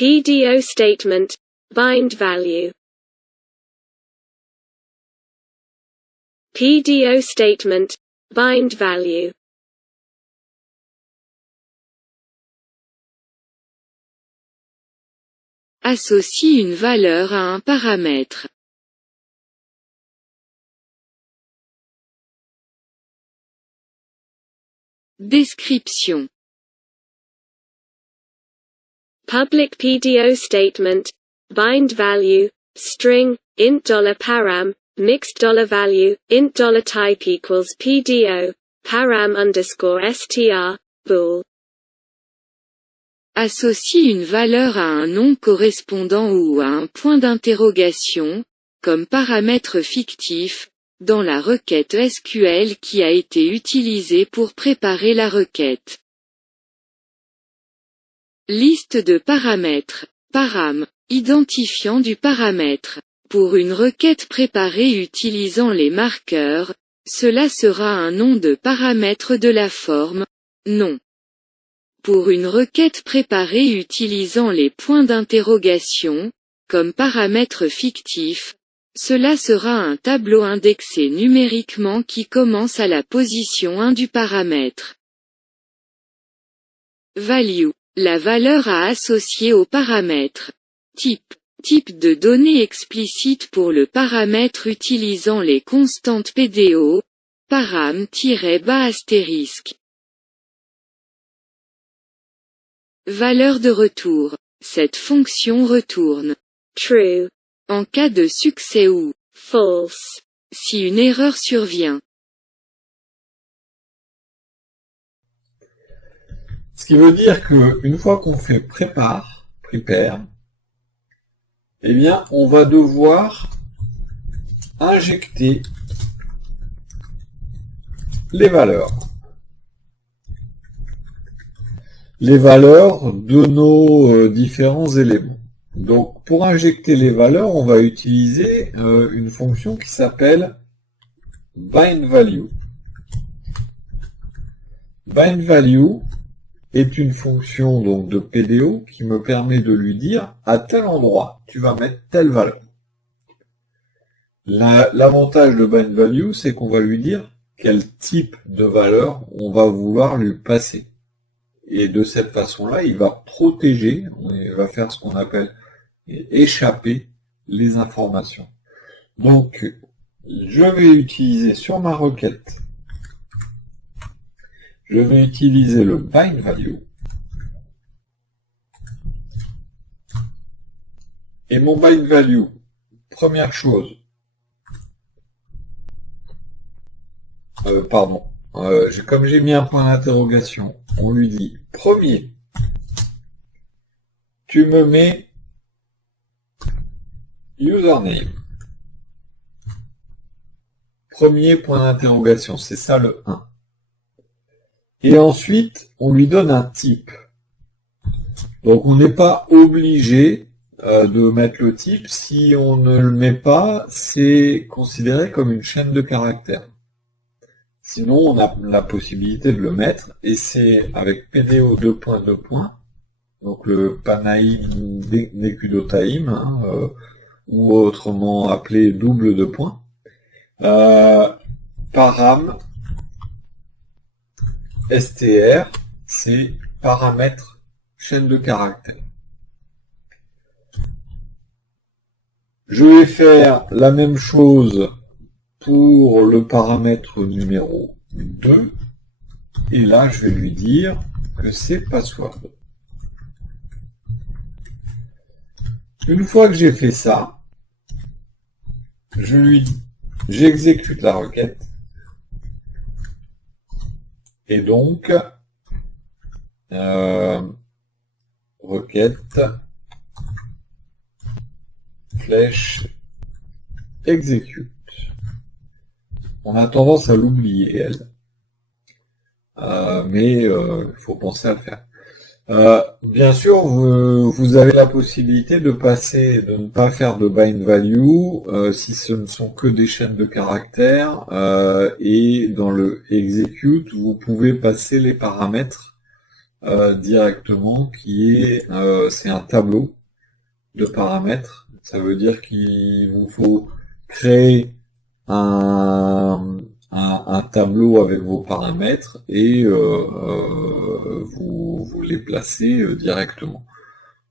PDO statement, bind value. PDO statement, bind value. Associe une valeur à un paramètre. Description. Public PDO statement, bind value, string, int $param, mixed $value, int $type equals PDO, param _str, bool. Associe une valeur à un nom correspondant ou à un point d'interrogation, comme paramètre fictif, dans la requête SQL qui a été utilisée pour préparer la requête. Liste de paramètres. Param. Identifiant du paramètre. Pour une requête préparée utilisant les marqueurs, cela sera un nom de paramètre de la forme nom. Pour une requête préparée utilisant les points d'interrogation, comme paramètre fictif, cela sera un tableau indexé numériquement qui commence à la position 1 du paramètre. Value. La valeur à associer au paramètre. Type. Type de données explicite pour le paramètre utilisant les constantes PDO, param-bas astérisque. Valeur de retour. Cette fonction retourne True. En cas de succès ou False. si une erreur survient. Ce qui veut dire que une fois qu'on fait prepare, eh bien, on va devoir injecter les valeurs. Les valeurs de nos différents éléments. Donc, pour injecter les valeurs, on va utiliser une fonction qui s'appelle bindValue. BindValue est une fonction donc de PDO qui me permet de lui dire à tel endroit tu vas mettre telle valeur. L'avantage de bindValue, c'est qu'on va lui dire quel type de valeur on va vouloir lui passer. Et de cette façon-là, il va protéger, il va faire ce qu'on appelle échapper les informations. Donc, je vais utiliser sur ma requête, je vais utiliser le bindValue. Et mon bindValue, première chose, comme j'ai mis un point d'interrogation, on lui dit, premier, tu me mets username. Premier point d'interrogation, c'est ça le 1. Et ensuite, on lui donne un type. Donc on n'est pas obligé de mettre le type. Si on ne le met pas, c'est considéré comme une chaîne de caractères. Sinon, on a la possibilité de le mettre, et c'est avec PDO 2.2. Donc le Panaim Nekudotaim, ou autrement appelé double 2 points. Param str, c'est paramètre chaîne de caractères. Je vais faire la même chose pour le paramètre numéro 2, et là je vais lui dire que c'est password. Une fois que j'ai fait ça, j'exécute la requête, et donc requête flèche execute. On a tendance à l'oublier, elle, mais il faut penser à le faire. Bien sûr, vous avez la possibilité de ne pas faire de bindValue si ce ne sont que des chaînes de caractères, et dans le execute, vous pouvez passer les paramètres directement qui est, c'est un tableau de paramètres. Ça veut dire qu'il vous faut créer un tableau avec vos paramètres et vous les placez directement.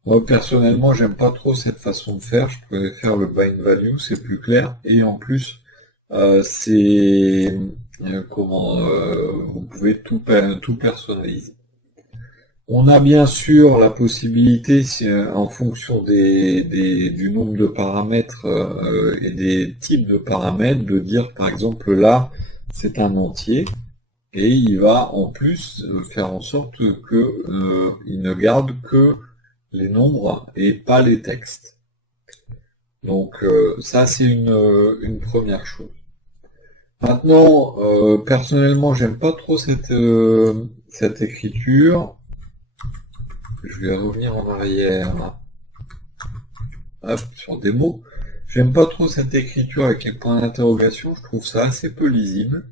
Moi personnellement j'aime pas trop cette façon de faire, je préfère le bind value, c'est plus clair et en plus c'est vous pouvez tout personnaliser. On a bien sûr la possibilité, en fonction du nombre de paramètres et des types de paramètres, de dire par exemple là c'est un entier et il va en plus faire en sorte que il ne garde que les nombres et pas les textes. Donc ça c'est une première chose. Maintenant, personnellement j'aime pas trop cette écriture. Je vais revenir en arrière, hop, sur des mots. J'aime pas trop cette écriture avec les points d'interrogation, je trouve ça assez peu lisible.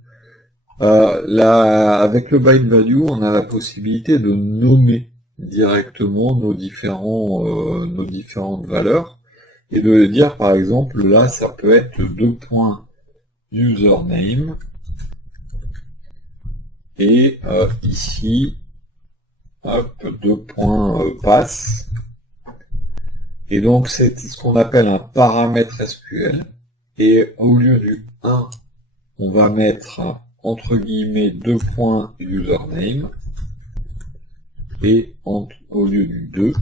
Là, avec le bind value, on a la possibilité de nommer directement nos différentes valeurs et de dire par exemple là ça peut être 2.username et ici hop, 2.pass. Et donc c'est ce qu'on appelle un paramètre SQL. Et au lieu du 1, on va mettre entre guillemets 2.username. Et au lieu du 2,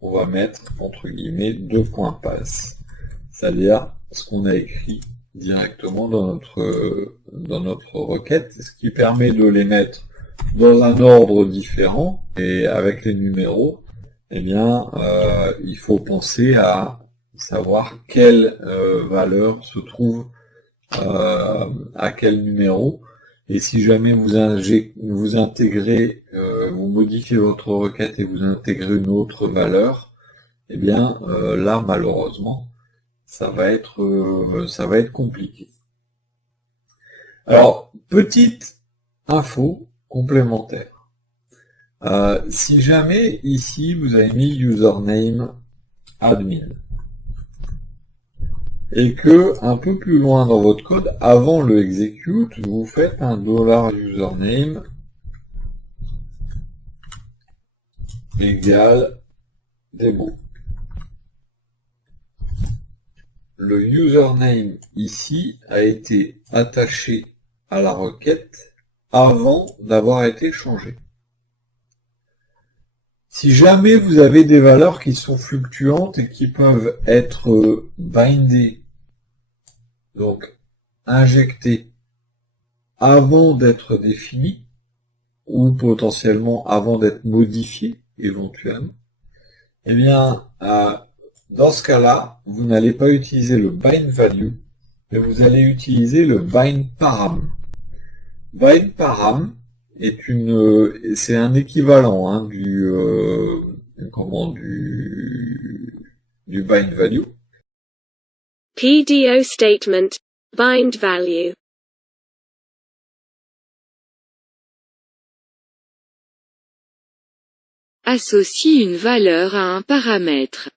on va mettre entre guillemets 2.pass. C'est-à-dire ce qu'on a écrit directement dans notre requête, ce qui permet de les mettre dans un ordre différent et avec les numéros, eh bien, il faut penser à savoir quelle valeur se trouve à quel numéro. Et si jamais vous intégrez, vous modifiez votre requête et vous intégrez une autre valeur, eh bien, là, malheureusement, ça va être compliqué. Alors, petite info complémentaire. Si jamais ici vous avez mis username admin et que un peu plus loin dans votre code, avant le execute, vous faites un $username égale demo. Le username ici a été attaché à la requête avant d'avoir été changé. Si jamais vous avez des valeurs qui sont fluctuantes et qui peuvent être bindées, donc injectées avant d'être définies, ou potentiellement avant d'être modifiées éventuellement, eh bien, dans ce cas-là, vous n'allez pas utiliser le bind value, mais vous allez utiliser le bind param. Bind param c'est un équivalent du bind value. PDO statement, bind value. Associe une valeur à un paramètre.